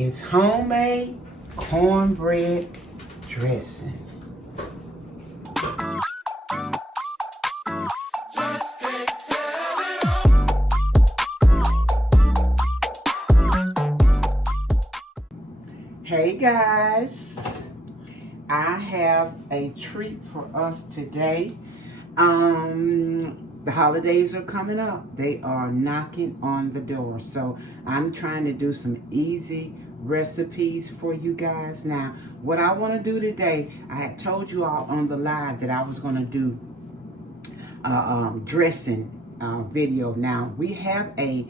is homemade cornbread dressing. Hey guys, I have a treat for us today. The holidays are coming up. They are knocking on the door. So I'm trying to do some easy recipes for you guys. Now, what I want to do today, I had told you all on the live that I was going to do dressing video. Now, we have a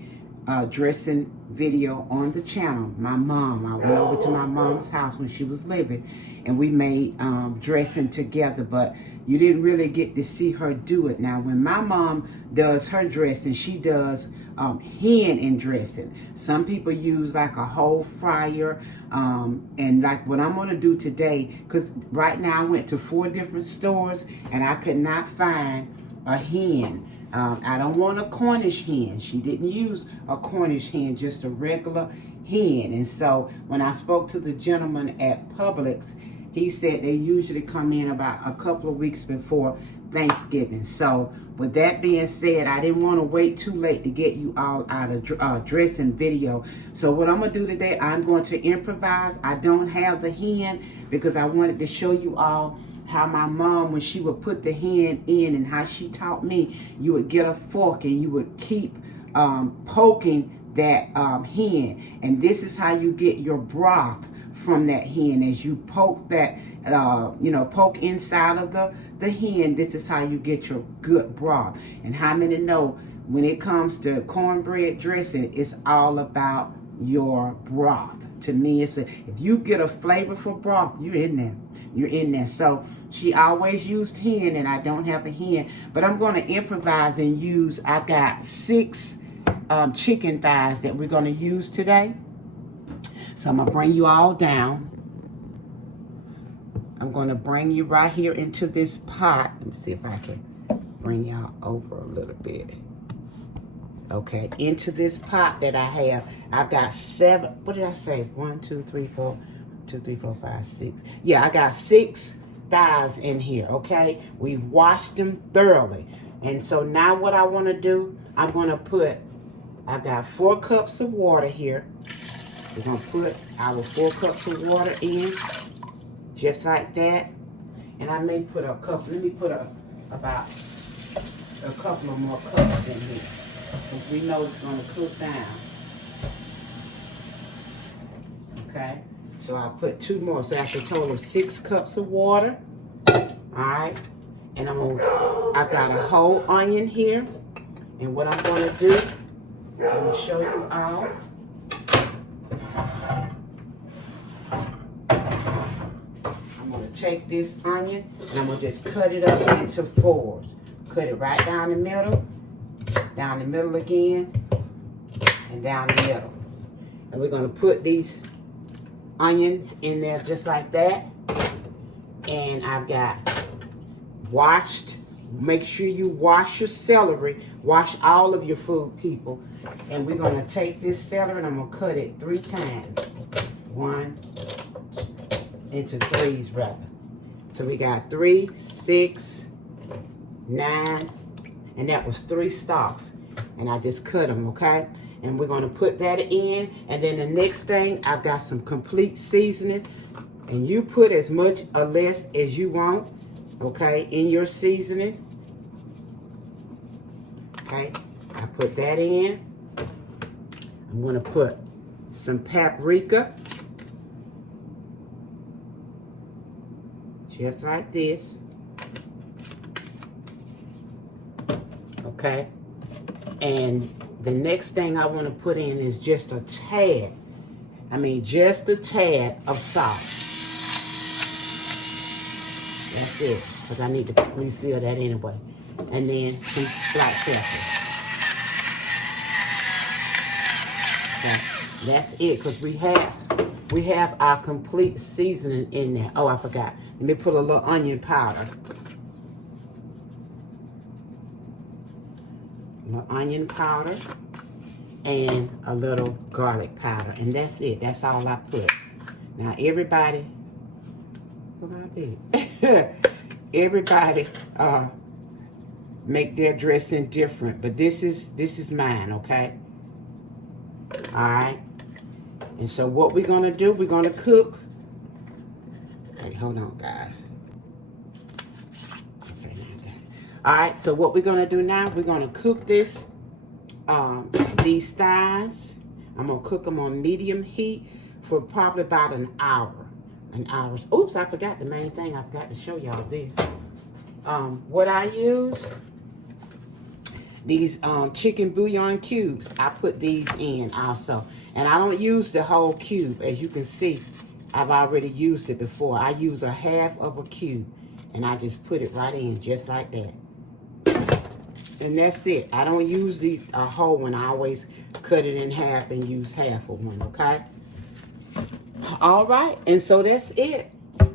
dressing video on the channel. My mom, I went over to my mom's house when she was living, and we made dressing together, but you didn't really get to see her do it. Now, when my mom does her dressing, she does hen in dressing. Some people use like a whole fryer, and like what I'm gonna do today, because right now I went to 4 different stores and I could not find a hen. I don't want a Cornish hen. She didn't use a Cornish hen, just a regular hen. And so when I spoke to the gentleman at Publix, he said they usually come in about a couple of weeks before Thanksgiving. So with that being said, I didn't want to wait too late to get you all out of dressing video. So what I'm going to do today, I'm going to improvise. I don't have the hen because I wanted to show you all how my mom, when she would put the hen in, and how she taught me, you would get a fork and you would keep poking that hen, and this is how you get your broth from that hen. As you poke that, poke inside of the hen, this is how you get your good broth. And how many know when it comes to cornbread dressing, it's all about your broth. To me, if you get a flavor for broth, you're in there. You're in there. So she always used hen, and I don't have a hen, but I'm going to improvise and use, I've got 6 chicken thighs that we're going to use today. So I'm going to bring you all down. I'm going to bring you right here into this pot. Let me see if I can bring y'all over a little bit. Okay, into this pot that I have. I've got 7, what did I say? 1, 2, 3, 4, 2, 3, 4, 5, 6. Yeah, I got 6 thighs in here, okay? We've washed them thoroughly. And so now what I want to do, I'm going to put, I've got 4 cups of water here. We're going to put our 4 cups of water in, just like that. And I may put a couple, let me put about a couple of more cups in here, because we know it's going to cook down. Okay, so I put 2 more, so that's a total of 6 cups of water. All right, and I've got a whole onion here, and what I'm going to do, let me show you all. I'm going to take this onion and I'm going to just cut it up into 4s. Cut it right down the middle again, and down the middle. And we're going to put these onions in there just like that. And I've got washed, make sure you wash your celery, wash all of your food, people. And we're going to take this celery and I'm going to cut it 3 times. 1 into 3s rather. So we got 3, 6, 9, and that was 3 stalks. And I just cut them, okay? And we're going to put that in. And then the next thing, I've got some complete seasoning. And you put as much or less as you want, okay, in your seasoning. Okay, I put that in. I'm going to put some paprika. Just like this. Okay. And the next thing I want to put in is just a tad. Just a tad of salt. That's it. Because I need to refill that anyway. And then some black pepper. That's it. Because we have our complete seasoning in there. Oh, I forgot. Let me put a little onion powder. Onion powder. and a little garlic powder. And that's it. That's all I put. Now everybody, everybody make their dressing different, but this is mine, okay? All right. And so what we're gonna do, we're gonna cook. Okay, hold on, guys. Okay, all right. So what we're gonna do now, we're gonna cook this, these thighs. I'm gonna cook them on medium heat for probably about an hour. Oops, I forgot the main thing. I forgot to show y'all this. What I use, these chicken bouillon cubes. I put these in also. And I don't use the whole cube. As you can see, I've already used it before. I use a half of a cube. And I just put it right in just like that. And that's it. I don't use these a whole one. I always cut it in half and use half of one, okay? All right, and so that's it.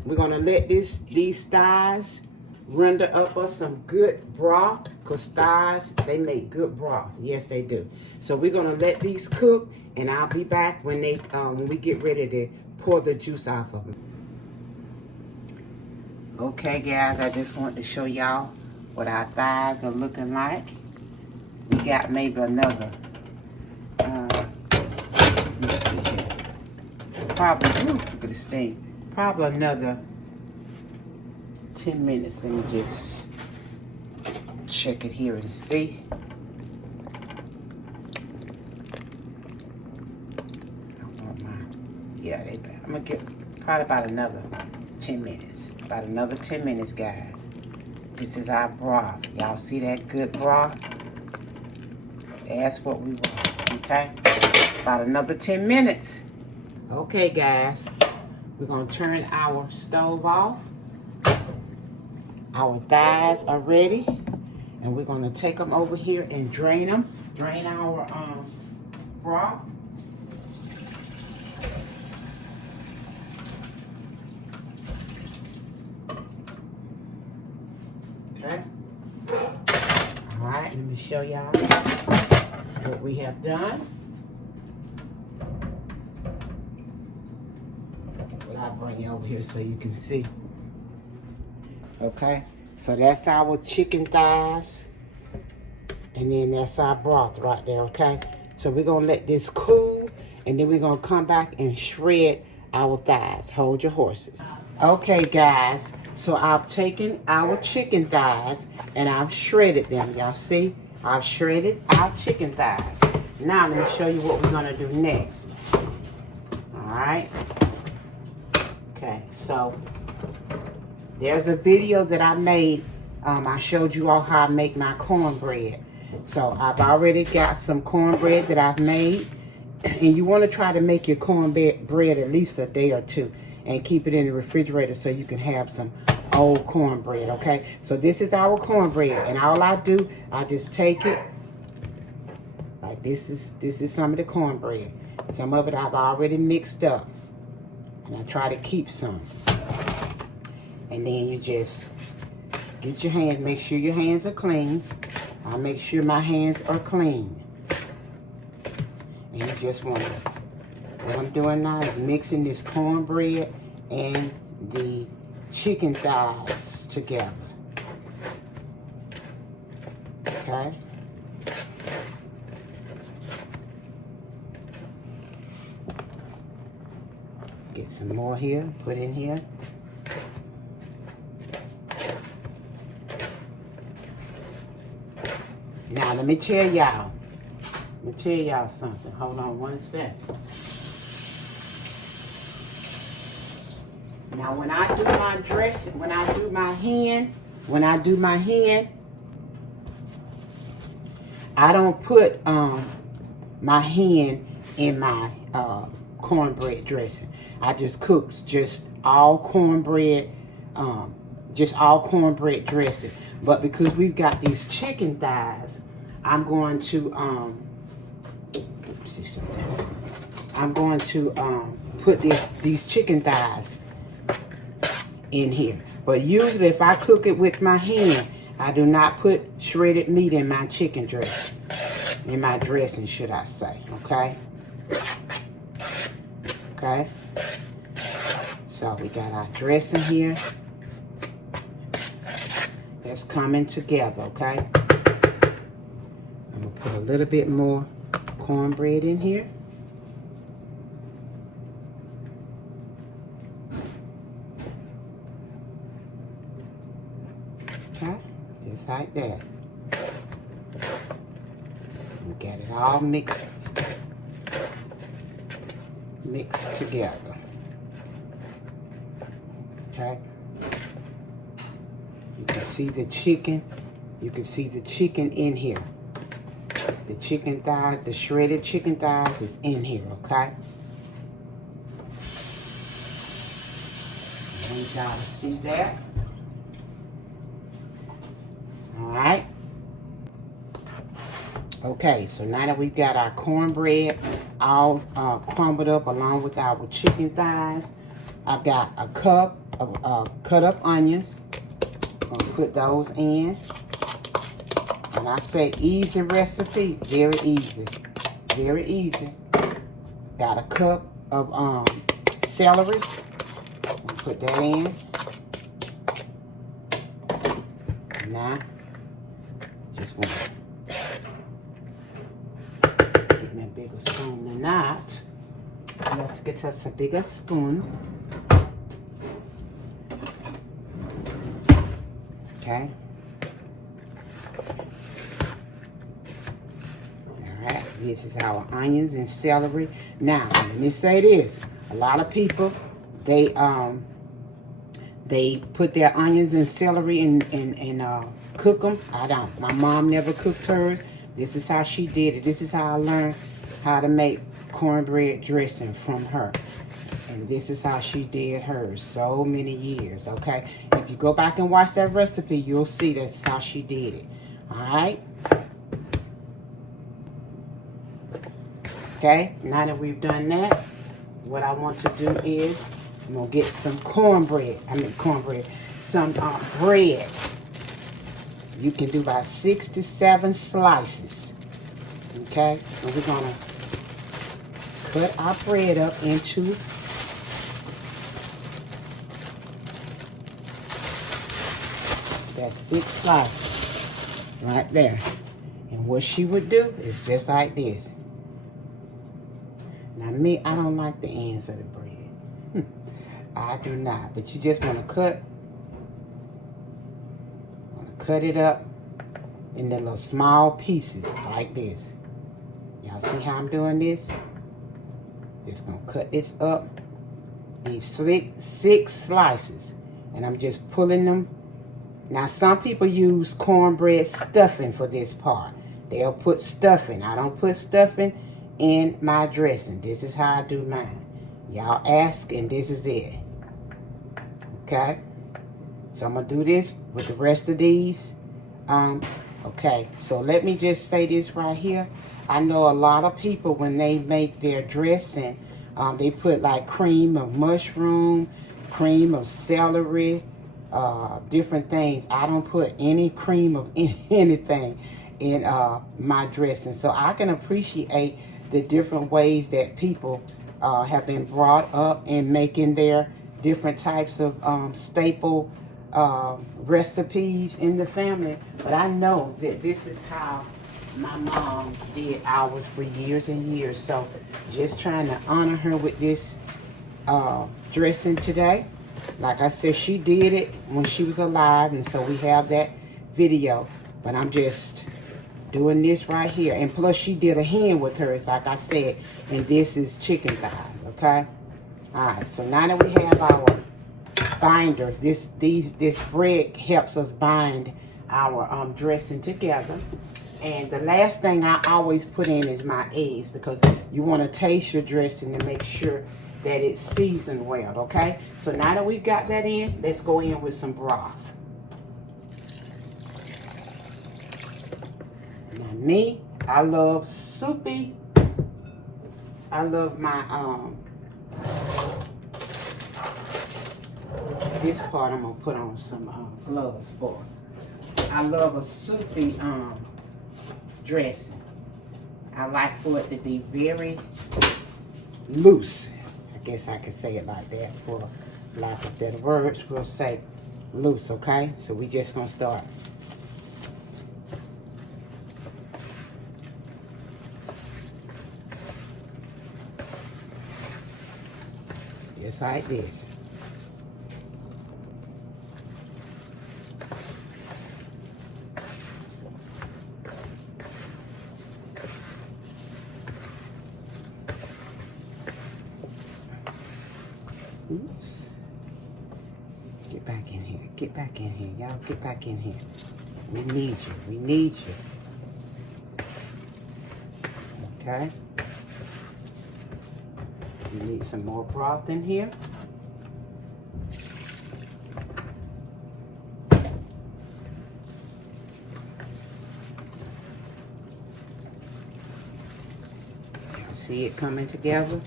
We're gonna let these thighs render up us some good broth, because thighs, they make good broth. Yes, they do. So we're gonna let these cook, and I'll be back when we get ready to pour the juice off of them. Okay, guys, I just want to show y'all what our thighs are looking like. We got maybe another, let's see here. Probably, look at this thing. Probably another 10 minutes. Let me just check it here and see. Yeah, I'm gonna get probably about another 10 minutes. About another 10 minutes, guys. This is our broth. Y'all see that good broth? That's what we want, okay? About another 10 minutes. Okay, guys. We're gonna turn our stove off. Our thighs are ready. And we're gonna take them over here and drain them. Drain our broth. Okay. All right, let me show y'all what we have done. Well, I'll bring you over here so you can see. Okay, so that's our chicken thighs. And then that's our broth right there, okay? So we're gonna let this cool, and then we're gonna come back and shred our thighs. Hold your horses. Okay, guys, so I've taken our chicken thighs and I've shredded them. Y'all see? I've shredded our chicken thighs. Now let me show you what we're gonna do next. All right. Okay, so there's a video that I made. I showed you all how I make my cornbread. So I've already got some cornbread that I've made. And you want to try to make your cornbread at least a day or two. And keep it in the refrigerator so you can have some old cornbread, okay? So this is our cornbread. And all I do, I just take it. Like this is some of the cornbread. Some of it I've already mixed up. And I try to keep some. And then you just get your hands, make sure your hands are clean. I'll make sure my hands are clean. And you just want to, what I'm doing now is mixing this cornbread and the chicken thighs together. Okay? Get some more here, put in here. Now let me tell y'all something. Hold on one sec. Now when I do my dressing, when I do my hand, I don't put my hand in my cornbread dressing. I just cook just all cornbread dressing. But because we've got these chicken thighs, I'm going to see something. I'm going to put these chicken thighs in here. But usually if I cook it with my hand, I do not put shredded meat in my chicken dressing. in my dressing, should I say, okay? Okay? So we got our dressing here. That's coming together, okay? I'm gonna put a little bit more cornbread in here. Okay, just like that. We got it all mixed together. Okay. You can see the chicken. You can see the chicken in here. The chicken thighs, the shredded chicken thighs is in here, okay? I want y'all to see that. All right. Okay, so now that we've got our cornbread all crumbled up along with our chicken thighs, I've got a cup of cut up onions. I'm gonna put those in. And I say easy recipe, very easy, very easy. Got a cup of celery. I'm gonna put that in. Now, just want to get me a bigger spoon than that. Let's get us a bigger spoon. Okay. Alright, this is our onions and celery. Now, let me say this. A lot of people, they put their onions and celery and cook them. I don't. My mom never cooked hers. This is how she did it. This is how I learned how to make cornbread dressing from her. And this is how she did hers so many years, okay? If you go back and watch that recipe, you'll see that's how she did it, all right? Okay, now that we've done that, what I want to do is I'm going to get some some bread. You can do about 6 to 7 slices, okay? And we're going to cut our bread up into that's 6 slices right there. And what she would do is just like this. Now me, I don't like the ends of the bread. I do not. But you just want to cut it up in the little small pieces like this. Y'all see how I'm doing this? Just gonna cut this up, these 6 slices, and I'm just pulling them. Now some people use cornbread stuffing for this part. They'll put stuffing. I don't put stuffing in my dressing. This is how I do mine. Y'all ask and this is it. Okay? So I'm gonna do this with the rest of these. Okay, so let me just say this right here. I know a lot of people, when they make their dressing, they put like cream of mushroom, cream of celery, different things. I don't put any cream of anything in my dressing. So I can appreciate the different ways that people have been brought up in making their different types of staple recipes in the family. But I know that this is how my mom did ours for years and years. So just trying to honor her with this dressing today. Like I said, she did it when she was alive, and so we have that video. But I'm just doing this right here. And plus she did a hen with hers, like I said, and this is chicken thighs, okay? All right, so now that we have our binder, this bread helps us bind our dressing together. And the last thing I always put in is my eggs, because you want to taste your dressing to make sure that it's seasoned well, okay? So now that we've got that in, let's go in with some broth. Now me, I love soupy. I love my, this part I'm gonna put on some gloves for. I love a soupy dressing. I like for it to be very loose. I guess I could say it like that for lack of better words. We'll say loose, okay? So we just gonna start. Just like this. Oops. Get back in here. Get back in here. Y'all get back in here. We need you. We need you. Okay. We need some more broth in here. Y'all see it coming together?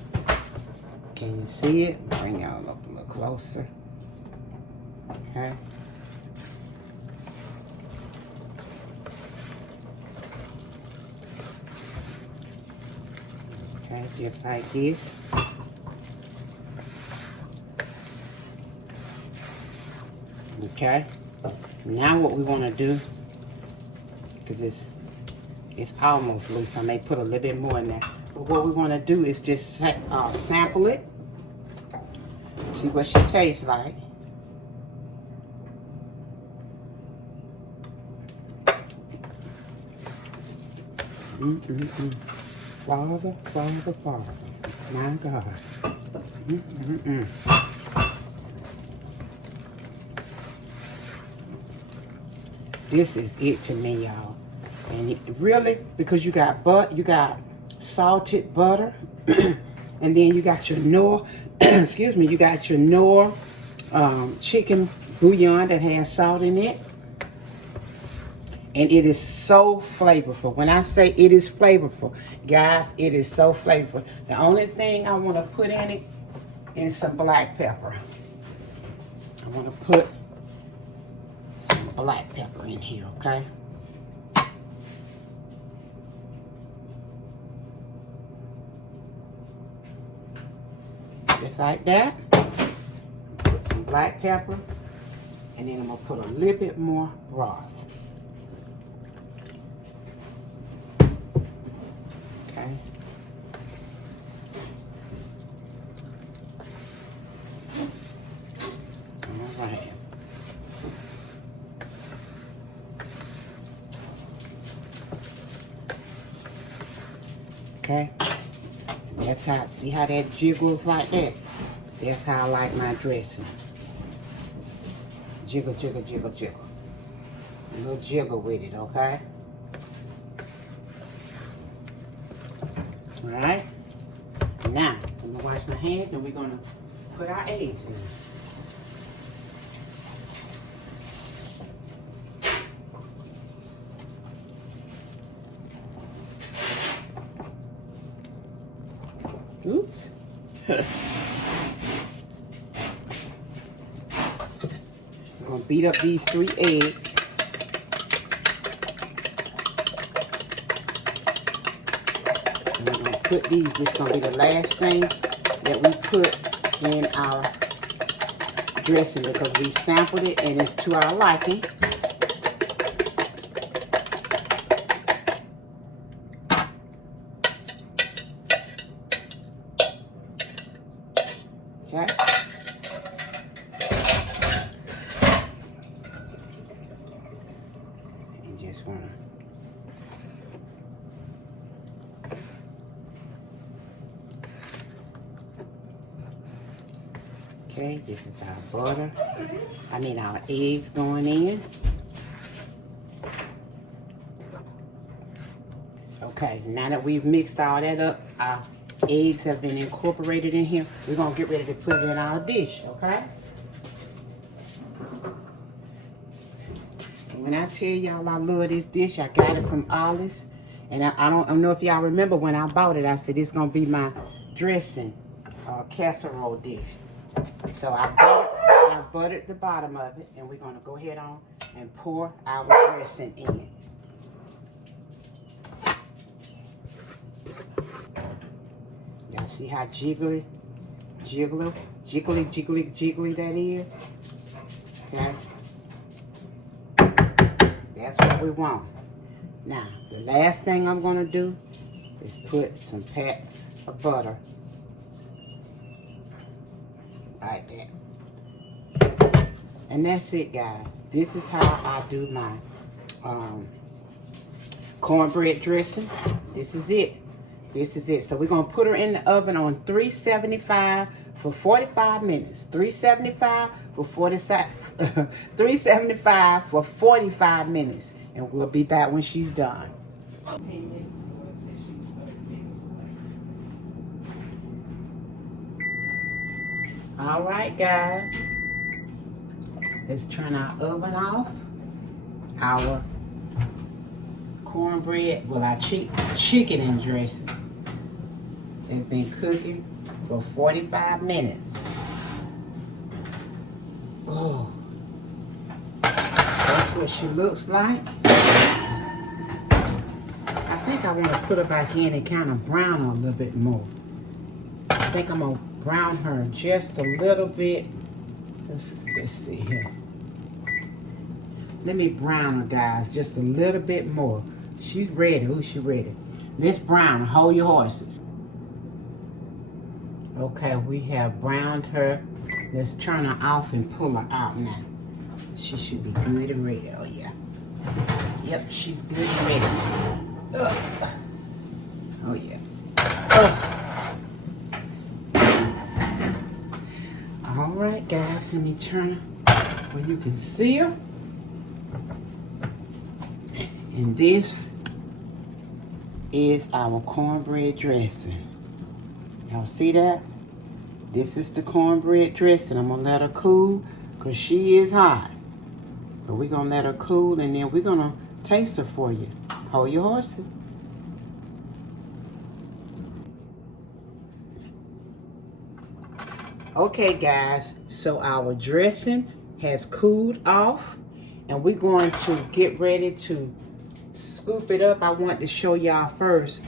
Can you see it? Bring y'all up a little closer. Okay. Okay, just like this. Okay. Now what we want to do, because it's almost loose, I may put a little bit more in there. But what we want to do is just sample it. See what she tastes like. Father, Father, Father. My God. This is it to me, y'all. And really, because you got salted butter, and then you got your Knorr, excuse me, you got your Knorr chicken bouillon that has salt in it. And it is so flavorful. When I say it is flavorful, guys, it is so flavorful. The only thing I want to put in it is some black pepper. I want to put some black pepper in here, okay? Just like that. Put some black pepper. And then I'm going to put a little bit more broth. Okay. All right. Okay. That's how, see how that jiggles like that? That's how I like my dressing. Jiggle, jiggle, jiggle, jiggle. A little jiggle with it, okay? All right. Now, I'm gonna wash my hands and we're gonna put our eggs in. Oops. I'm gonna beat up these 3 eggs. And we're gonna put these, this is gonna be the last thing that we put in our dressing because we sampled it and it's to our liking. Okay. And just want to okay, this is our butter. Our eggs going in. Okay, now that we've mixed all that up, our eggs have been incorporated in here. We're going to get ready to put it in our dish, okay? And when I tell y'all I love this dish, I got it from Ollie's. And I don't know if y'all remember when I bought it, I said it's going to be my dressing casserole dish. So I buttered the bottom of it, and we're going to go ahead on and pour our dressing in. See how jiggly that is? Okay. That's what we want. Now, the last thing I'm going to do is put some pats of butter. Like that. And that's it, guys. This is how I do my cornbread dressing. This is it. This is it. So we're going to put her in the oven on 375 for 45 minutes. 375 for 375 for 45 minutes. And we'll be back when she's done. All right, guys. Let's turn our oven off. Our cornbread, well, our chicken and dressing has been cooking for 45 minutes. Oh, that's what she looks like. I think I want to put her back in and kind of brown her a little bit more. I think I'm gonna brown her just a little bit. Let's see here. Let me brown her, guys, just a little bit more. She's ready. Ooh, she's ready. Let's brown her. Hold your horses. Okay, we have browned her. Let's turn her off and pull her out now. She should be good and ready. Oh, yeah. Yep, she's good and ready. Oh, yeah. All right, guys. Let me turn her where you can see her. And this is our cornbread dressing. Y'all see that? This is the cornbread dressing. I'm going to let her cool because she is hot. But we're going to let her cool and then we're going to taste her for you. Hold your horses. Okay, guys. So our dressing has cooled off. And we're going to get ready to scoop it up. I want to show y'all first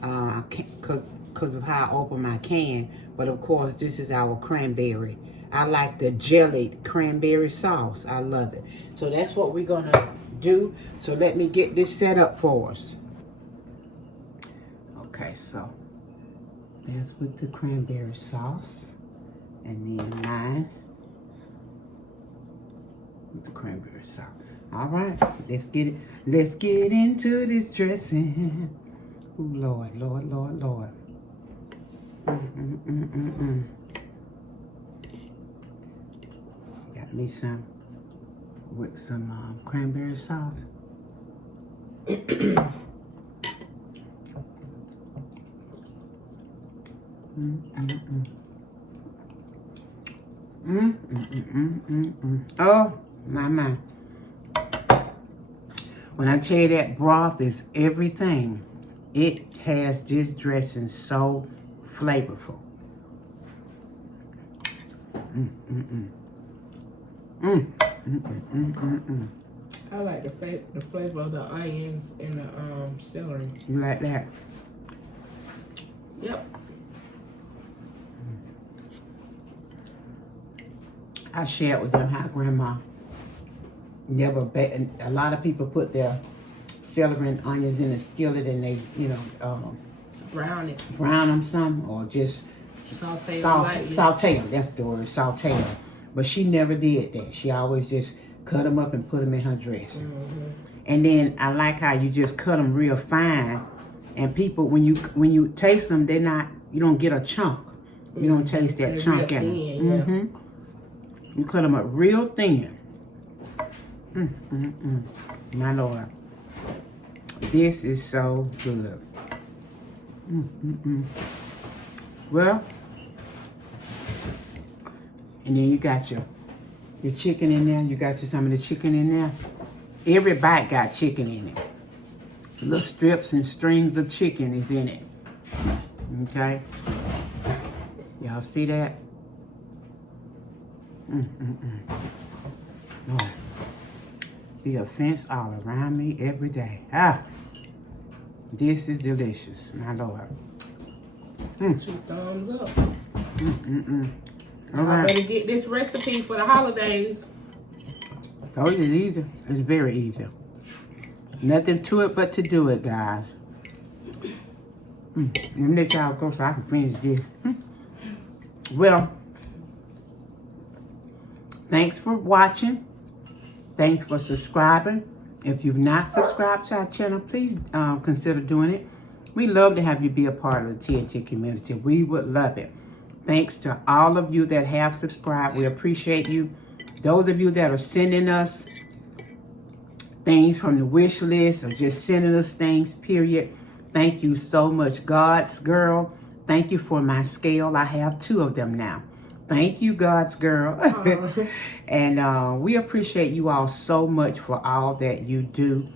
because of how I open my can. But of course, this is our cranberry. I like the jellied cranberry sauce. I love it. So that's what we're going to do. So let me get this set up for us. Okay, so that's with the cranberry sauce. And then mine with the cranberry sauce. All right, let's get it. Let's get into this dressing. Oh, Lord, Lord, Lord, Lord. Got me some with some cranberry sauce. Oh, my. When I tell you that broth is everything, it has this dressing so flavorful. I like the flavor of the onions and the celery. You like that? Yep. I shared with them how Grandma never baked. A lot of people put their celery and onions in a skillet and they, Brown it. brown them some or just Saute them. That's the word, saute them. But she never did that. She always just cut them up and put them in her dressing. And then I like how you just cut them real fine. And people, when you taste them, they're not. You don't get a chunk. You don't taste that chunk in them. You cut them up real thin. My Lord. This is so good. Well, and then you got your chicken in there. You got some of the chicken in there. Every bite got chicken in it. Little strips and strings of chicken is in it. Okay? Y'all see that? Lord. Be a fence all around me every day. This is delicious, my Lord. Mm. 2 thumbs up. All I right. better get this recipe for the holidays. Oh, it's easy. It's very easy. Nothing to it but to do it, guys. Let me let y'all go so I can finish this. Well, thanks for watching. Thanks for subscribing. If you've not subscribed to our channel, please consider doing it. We love to have you be a part of the TNT community. We would love it. Thanks to all of you that have subscribed. We appreciate you. Those of you that are sending us things from the wish list or just sending us things, period. Thank you so much. God's girl, thank you for my scale. I have 2 of them now. Thank you, God's girl. And we appreciate you all so much for all that you do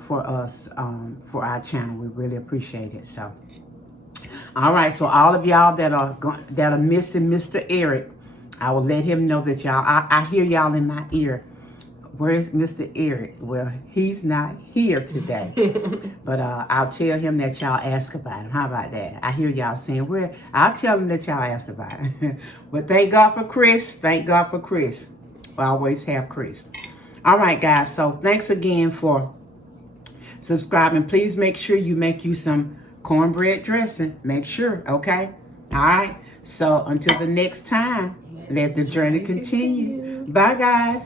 for us, for our channel. We really appreciate it. So, all right. So all of y'all that are missing Mr. Eric, I will let him know that y'all, I hear y'all in my ear. Where's Mr. Eric? Well, he's not here today. But I'll tell him that y'all ask about him. How about that? I hear y'all saying, where? I'll tell him that y'all asked about him. But thank God for Chris. Thank God for Chris. We always have Chris. All right, guys. So thanks again for subscribing. Please make sure you make you some cornbread dressing. Make sure, okay? All right. So until the next time, let the journey continue. Bye, guys.